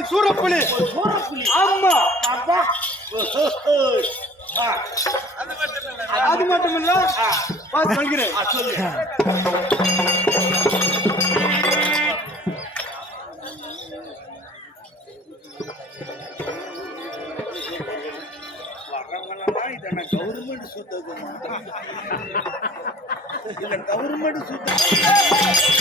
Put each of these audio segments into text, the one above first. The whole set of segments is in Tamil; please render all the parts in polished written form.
ஒரு சூரப்புலி. ஆமா அப்பா அது மட்டும் இல்ல பாத்து சொல்கிறேன். வரவெல்லாம் இதென்ன கவர்மெண்ட் சுத்தது இல்ல கவர்மெண்ட் சுத்த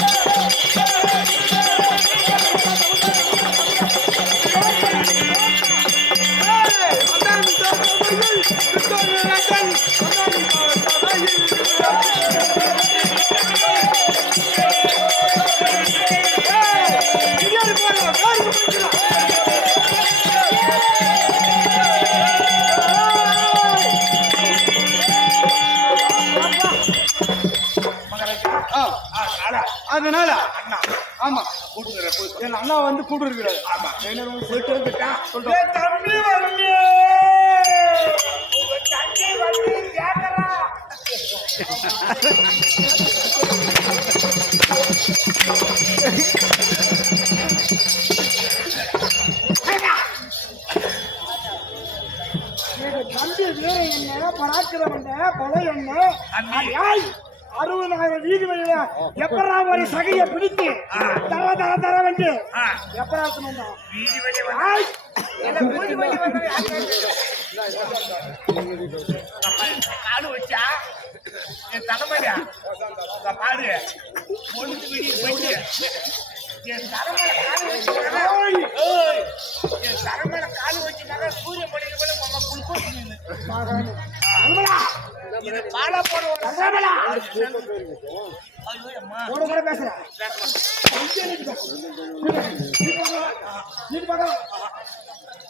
அதனால அண்ணா ஆமா கூட்டுகிற போய் என் அண்ணா வந்து கூப்பிடுறாரு. ஆமா போயிட்டு வந்துட்டா சொல்றேன் தம்பி வந்து தம்பி வந்து கேட்கறா தம்பி வேற என்ன பராக்கிரமம் பல என்ன 60,000 வீதி வழியில எப்பரா ஒரு சகையை பிடித்து தர தர தர வந்து எப்பரா வீதி வெளியே காலு வச்சா என் தலைமையா பாரு பொழுது விடி போயிட்டு என் தலைமையில காலு வச்சுட்டாங்க என் தலைமையில காலு வச்சுட்டாங்க சூரிய படிக்க போல நம்ம குளுக்கோஸ் இது பாலா போடுவோம் பேசுறேன்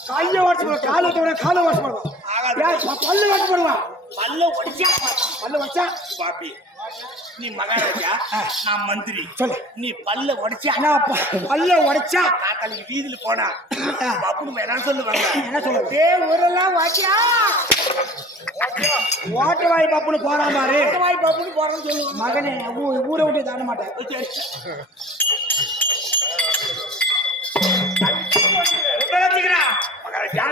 கையை வாட்சி போடுவோம் காலை தவிர காலை வாட்சி போடுவோம் பல்லு வாட்சி போடுவான் பல்ல வச்சா பாப்பி நீ மகாராஜா நான் மந்திரி சொல்லு நீ பல்ல உடைச்சா பல்ல உடைச்சா காத்தாலிக்கு வீதியில போனா பாப்புன்னு என்ன சொல்லுவாங்க என்ன சொல்லுவாங்க ஊரெல்லாம் வாட்டியா ஓட்டவாய் பாப்புன்னு போறான் பாரு வாய் பாப்புன்னு போறேன்னு சொல்லுவாங்க மகனே ஊரை விட்டு தாண்ட மாட்டேன் மகாராஜா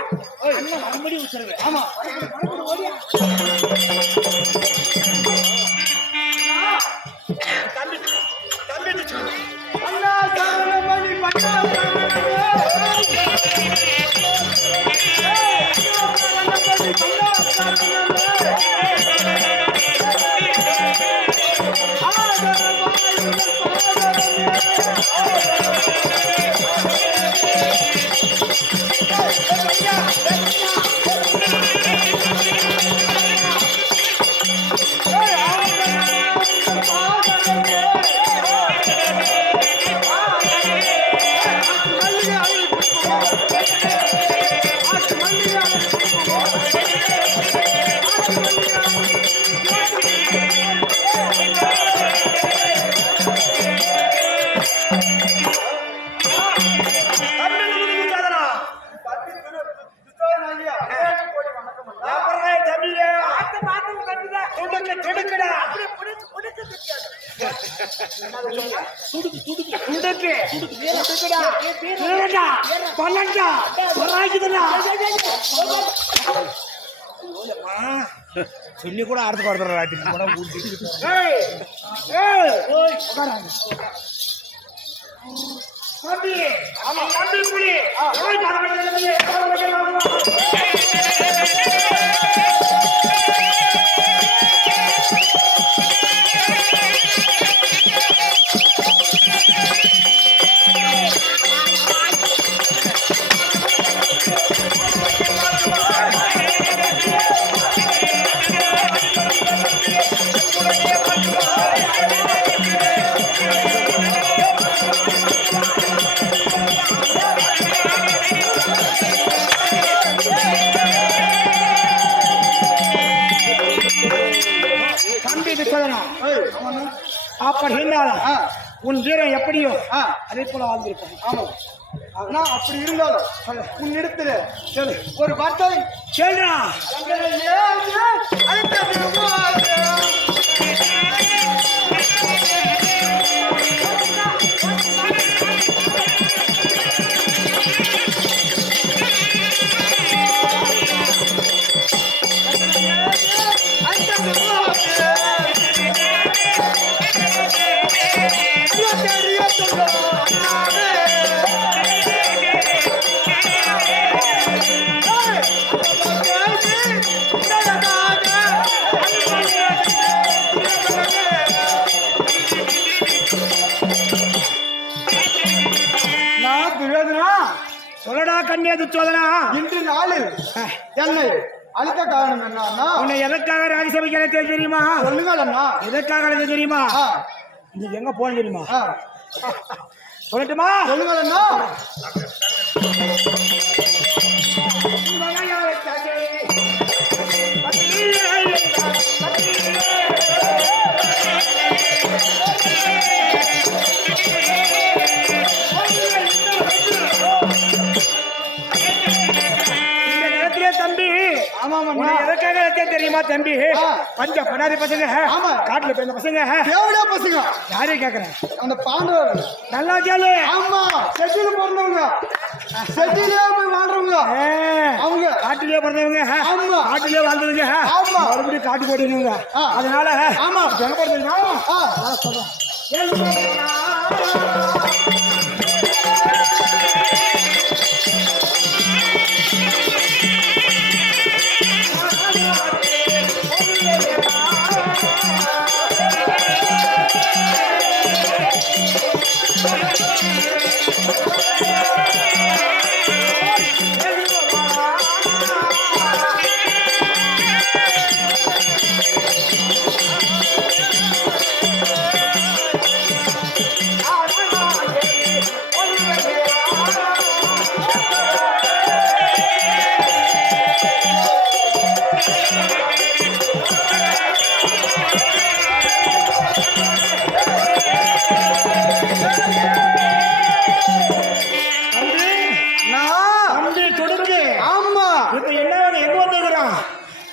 மறுபடியும் உத்தரவு ஆமா தம்பி தம்பி அண்ணா சாரணமணி பட்டா சொல்லி கூட அடுத்து கொடுத்துறாங்க உன் வீரம் எப்படியோ அதே போல வாழ்ந்திருக்கும். ஆமா நான் அப்படி இருந்தாலும் உன்னிடத்துல ஒரு வார்த்தை சொல்றா. சொல்லடா கண்ணிய துச்சோதனா. இன்று நாளில் என்னை அழைத்த காரணம் என்னன்னா, உன்னை எதற்காக ராஜ்யசபைக்கு அழைத்தது தெரியுமா? சொல்லுங்கள் அண்ணா. எதற்காக அழைத்தது தெரியுமா? நீங்க எங்க போன தெரியுமா? சொல்லட்டுமா? சொல்லுங்கள் அண்ணா. தெரியுமா தம்பி? பஞ்ச பனாதி பசங்க, காட்டுல பிறந்த பசங்க, பசங்க யாரையும் கேக்குறேன், அந்த பாண்டவர் நல்லா கேளு. ஆமா, செட்டில பிறந்தவங்க, செட்டிலே போய் வாழ்றவங்க, அவங்க காட்டிலே பிறந்தவங்க, ஆமா, காட்டிலே வாழ்ந்தவங்க, ஆமா, மறுபடியும் காட்டுக்கு ஓடினவங்க. அதனால ஆமா எங்க பிறந்தீங்கன்னா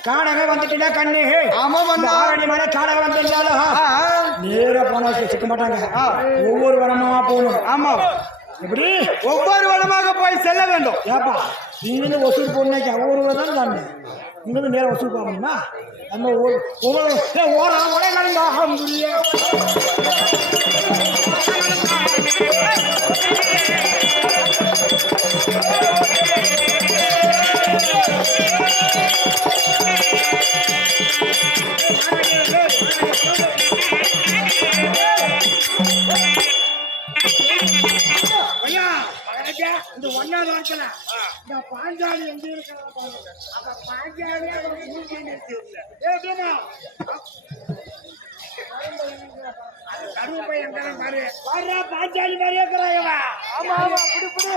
காடக வந்துட்டா கண்ணு. ஆமா ஆரணி மலை காடக வந்திருந்தாலும் நேர போனா சிக்க மாட்டாங்க. ஒவ்வொரு வனமா போகணும். ஆமா, எப்படி ஒவ்வொரு வனமாக போய் செல்ல வேண்டும். ஏப்பா இங்கிருந்து வசூல் போடணும், ஒவ்வொரு தான் தானே இங்கிருந்து நேரம் வசூல் போக முடியுமா? நம்ம ஒரே இந்த ஒன்னாவது வார்த்தை இந்த பாஞ்சாலி எங்க இருக்கிற பாஞ்சாலி பாஞ்சாலி மாதிரி இருக்கிறாங்க. ஆமா ஆமா, புடி புடி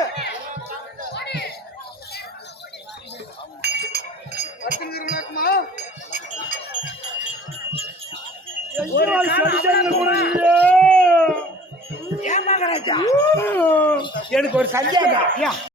எனக்கு ஒரு சந்தேகம்.